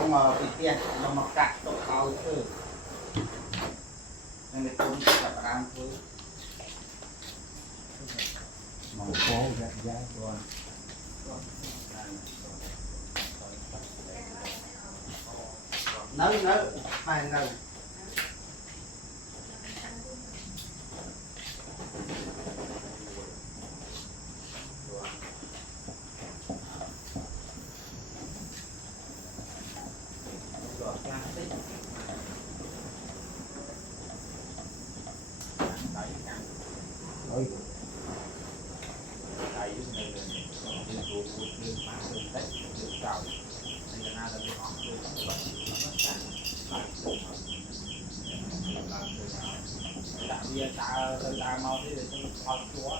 con mà bị tiền mà cắt tóc cao chứ nên người cũng gặp đang với màu phố dạ dạ rồi nấu mai nấu ơi bây giờ ta mau đi để cho con chúa